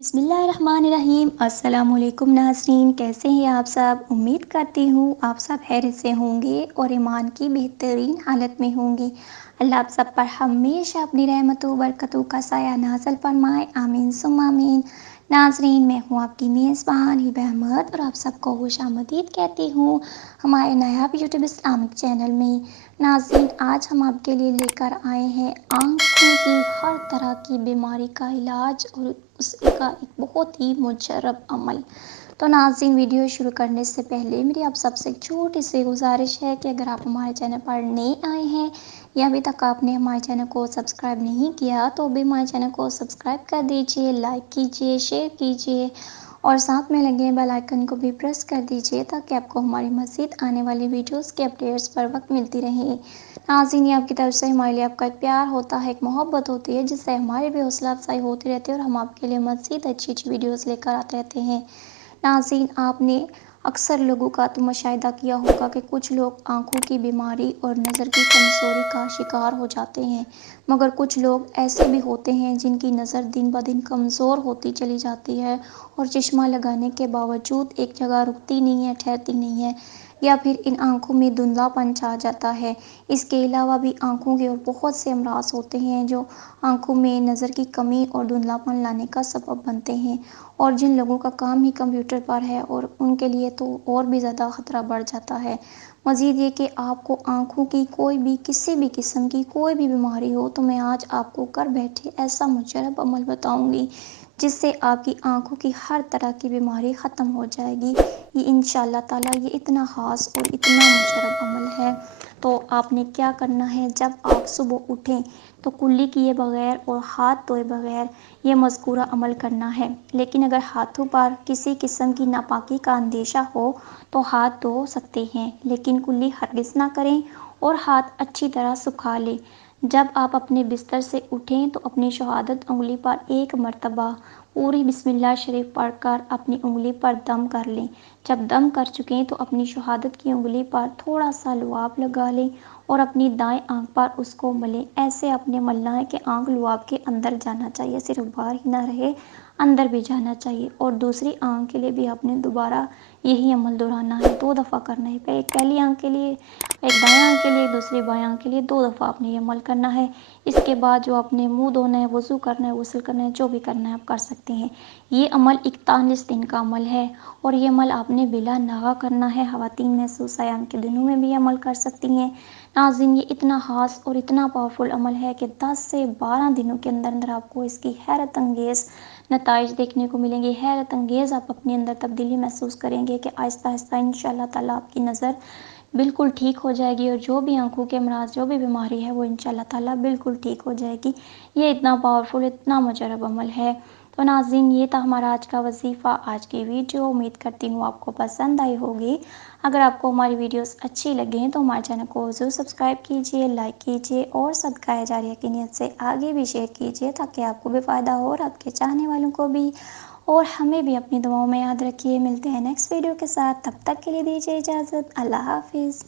بسم اللہ الرحمن الرحیم۔ السلام علیکم ناظرین، کیسے ہیں آپ سب؟ امید کرتی ہوں آپ سب خیریت سے ہوں گے اور ایمان کی بہترین حالت میں ہوں گے۔ اللہ آپ سب پر ہمیشہ اپنی رحمت و برکتوں کا سایہ نازل فرمائے، آمین ثم آمین۔ ناظرین، میں ہوں آپ کی میزبان ہبہ احمد اور آپ سب کو خوش آمدید کہتی ہوں ہمارے نیا یوٹیوب اسلامک چینل میں۔ ناظرین، آج ہم آپ کے لیے لے کر آئے ہیں آنکھوں کی ہر طرح کی بیماری کا علاج اور اس کا ایک بہت ہی مجرب عمل۔ تو ناظرین، ویڈیو شروع کرنے سے پہلے میری آپ سب سے ایک چھوٹی سی گزارش ہے کہ اگر آپ ہمارے چینل پر نئے آئے ہیں یا ابھی تک آپ نے ہمارے چینل کو سبسکرائب نہیں کیا تو ابھی ہمارے چینل کو سبسکرائب کر دیجئے، لائک کیجئے، شیئر کیجئے اور ساتھ میں لگے بیل آئیکن کو بھی پریس کر دیجئے تاکہ آپ کو ہماری مزید آنے والی ویڈیوز کے اپڈیٹس پر وقت ملتی رہے۔ ناظرین، یہ آپ کی طرف سے ہمارے لیے آپ کا ایک پیار ہوتا ہے، ایک محبت ہوتی ہے جس سے ہماری بھی حوصلہ افزائی ہوتی رہتی ہے اور ہم آپ کے لیے مزید اچھی ویڈیوز لے کر آتے رہتے ہیں۔ ناظرین، آپ نے اکثر لوگوں کا تو مشاہدہ کیا ہوگا کہ کچھ لوگ آنکھوں کی بیماری اور نظر کی کمزوری کا شکار ہو جاتے ہیں، مگر کچھ لوگ ایسے بھی ہوتے ہیں جن کی نظر دن بدن کمزور ہوتی چلی جاتی ہے اور چشمہ لگانے کے باوجود ایک جگہ رکتی نہیں ہے، ٹھہرتی نہیں ہے، یا پھر ان آنکھوں میں دھندلا پن چھا جاتا ہے۔ اس کے علاوہ بھی آنکھوں کے اور بہت سے امراض ہوتے ہیں جو آنکھوں میں نظر کی کمی اور دھندلا پن لانے کا سبب بنتے ہیں، اور جن لوگوں کا کام ہی کمپیوٹر پر ہے اور ان کے لیے تو اور بھی زیادہ خطرہ بڑھ جاتا ہے۔ مزید یہ کہ آپ کو آنکھوں کی کوئی بھی کسی بھی قسم کی کوئی بھی بیماری ہو تو میں آج آپ کو گھر بیٹھے ایسا مجرب عمل بتاؤں گی جس سے آپ کی آنکھوں کی ہر طرح کی بیماری ختم ہو جائے گی۔ یہ انشاءاللہ تعالی یہ اتنا خاص اور اتنا مجرب عمل ہے۔ تو آپ نے کیا کرنا ہے، جب آپ صبح اٹھیں تو کلی کیے بغیر اور ہاتھ دھوئے بغیر یہ مذکورہ عمل کرنا ہے، لیکن اگر ہاتھوں پر کسی قسم کی ناپاکی کا اندیشہ ہو تو ہاتھ دھو سکتے ہیں، لیکن کلی ہرگز نہ کریں اور ہاتھ اچھی طرح سکھا لیں۔ جب آپ اپنے بستر سے اٹھیں تو اپنی شہادت انگلی پر ایک مرتبہ پوری بسم اللہ شریف پڑھ کر اپنی انگلی پر دم کر لیں۔ جب دم کر چکیں تو اپنی شہادت کی انگلی پر تھوڑا سا لعاب لگا لیں اور اپنی دائیں آنکھ پر اس کو ملیں۔ ایسے اپنے ملنا ہے کہ آنکھ لعاب کے اندر جانا چاہیے، صرف باہر ہی نہ رہے، اندر بھی جانا چاہیے۔ اور دوسری آنکھ کے لیے بھی آپ نے دوبارہ یہی عمل دہرانا ہے، 2 دفعہ کرنا ہے، ایک پہلی آنکھ کے لیے، ایک دائیں آنکھ کے لیے، دوسری بائیں آنکھ کے لیے 2 دفعہ آپ نے یہ عمل کرنا ہے۔ اس کے بعد جو آپ نے منہ دھونا ہے، وضو کرنا ہے، غسل کرنا ہے، جو بھی کرنا ہے آپ کر سکتے ہیں۔ یہ عمل 41 دن کا عمل ہے اور یہ عمل آپ نے بلا ناغہ کرنا ہے۔ خواتین محسوس ایام کے دنوں میں بھی عمل کر سکتی ہیں۔ ناظرین، یہ اتنا خاص اور اتنا پاورفل عمل ہے کہ 10 سے 12 دنوں کے اندر اندر آپ کو اس کی حیرت انگیز نتائج دیکھنے کو ملیں گے۔ حیرت انگیز آپ اپنے اندر تبدیلی محسوس کریں گے کہ آہستہ آہستہ انشاءاللہ تعالیٰ آپ کی نظر بالکل ٹھیک ہو جائے گی اور جو بھی آنکھوں کے امراض، جو بھی بیماری ہے وہ انشاءاللہ تعالیٰ بالکل ٹھیک ہو جائے گی۔ یہ اتنا پاورفل، اتنا مجرب عمل ہے۔ تو ناظرین، یہ تھا ہمارا آج کا وظیفہ، آج کی ویڈیو۔ امید کرتی ہوں آپ کو پسند آئی ہوگی۔ اگر آپ کو ہماری ویڈیوز اچھی لگیں تو ہمارے چینل کو ضرور سبسکرائب کیجئے، لائک کیجئے اور صدقہ جاریہ کی نیت سے آگے بھی شیئر کیجئے تاکہ آپ کو بھی فائدہ ہو اور آپ کے چاہنے والوں کو بھی، اور ہمیں بھی اپنی دعاؤں میں یاد رکھیے۔ ملتے ہیں نیکسٹ ویڈیو کے ساتھ، تب تک کے لیے دیجیے اجازت۔ اللہ حافظ۔